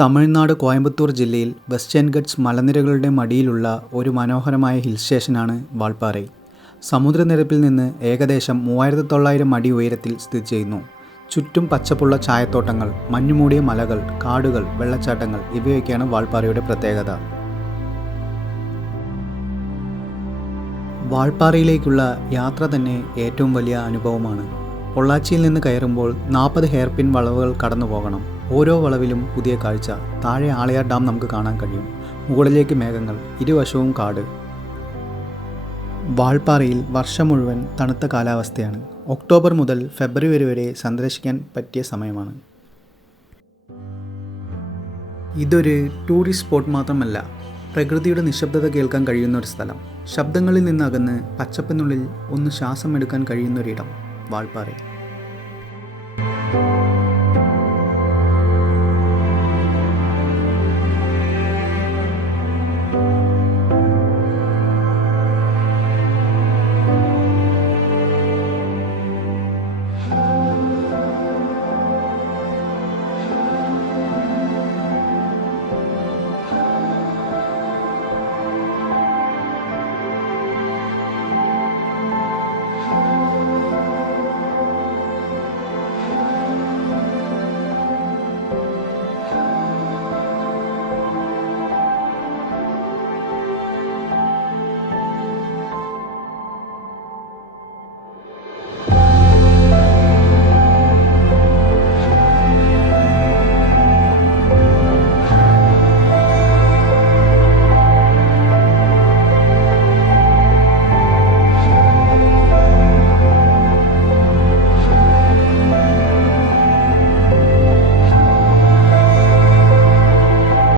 തമിഴ്നാട് കോയമ്പത്തൂർ ജില്ലയിൽ western guts മലനിരകളുടെ മടിയിലുള്ള ഒരു മനോഹരമായ ഹിൽ സ്റ്റേഷനാണ് വാൾപ്പാറൈ. സമുദ്രനിരപ്പിൽ നിന്ന് ഏകദേശം 3900 അടി ഉയരത്തിൽ സ്ഥിതി ചെയ്യുന്നു. ചുറ്റും പച്ചപ്പുള്ള ചായത്തോട്ടങ്ങൾ, മഞ്ഞുമൂടിയ മലകൾ, കാടുകൾ, വെള്ളച്ചാട്ടങ്ങൾ ഇവയൊക്കെയാണ് വാൾപ്പാറയുടെ പ്രത്യേകത. വാൾപ്പാറയിലേക്കുള്ള യാത്ര തന്നെ ഏറ്റവും വലിയ അനുഭവമാണ്. പൊള്ളാച്ചിയിൽ നിന്ന് കയറുമ്പോൾ 40 ഹെയർപിൻ വളവുകൾ കടന്നു പോകണം. ഓരോ വളവിലും പുതിയ കാഴ്ച. താഴെ ആളിയാർ ഡാം നമുക്ക് കാണാൻ കഴിയും. മുകളിലേക്ക് മേഘങ്ങൾ, ഇരുവശവും കാട്. വാൾപ്പാറയിൽ വർഷം മുഴുവൻ തണുത്ത കാലാവസ്ഥയാണ്. ഒക്ടോബർ മുതൽ ഫെബ്രുവരി വരെ സന്ദർശിക്കാൻ പറ്റിയ സമയമാണ്. ഇതൊരു ടൂറിസ്റ്റ് സ്പോട്ട് മാത്രമല്ല, പ്രകൃതിയുടെ നിശബ്ദത കേൾക്കാൻ കഴിയുന്ന ഒരു സ്ഥലം. ശബ്ദങ്ങളിൽ നിന്നകന്ന് പച്ചപ്പിനുള്ളിൽ ഒന്ന് ശ്വാസം എടുക്കാൻ കഴിയുന്നൊരിടം വാൾപ്പാറ.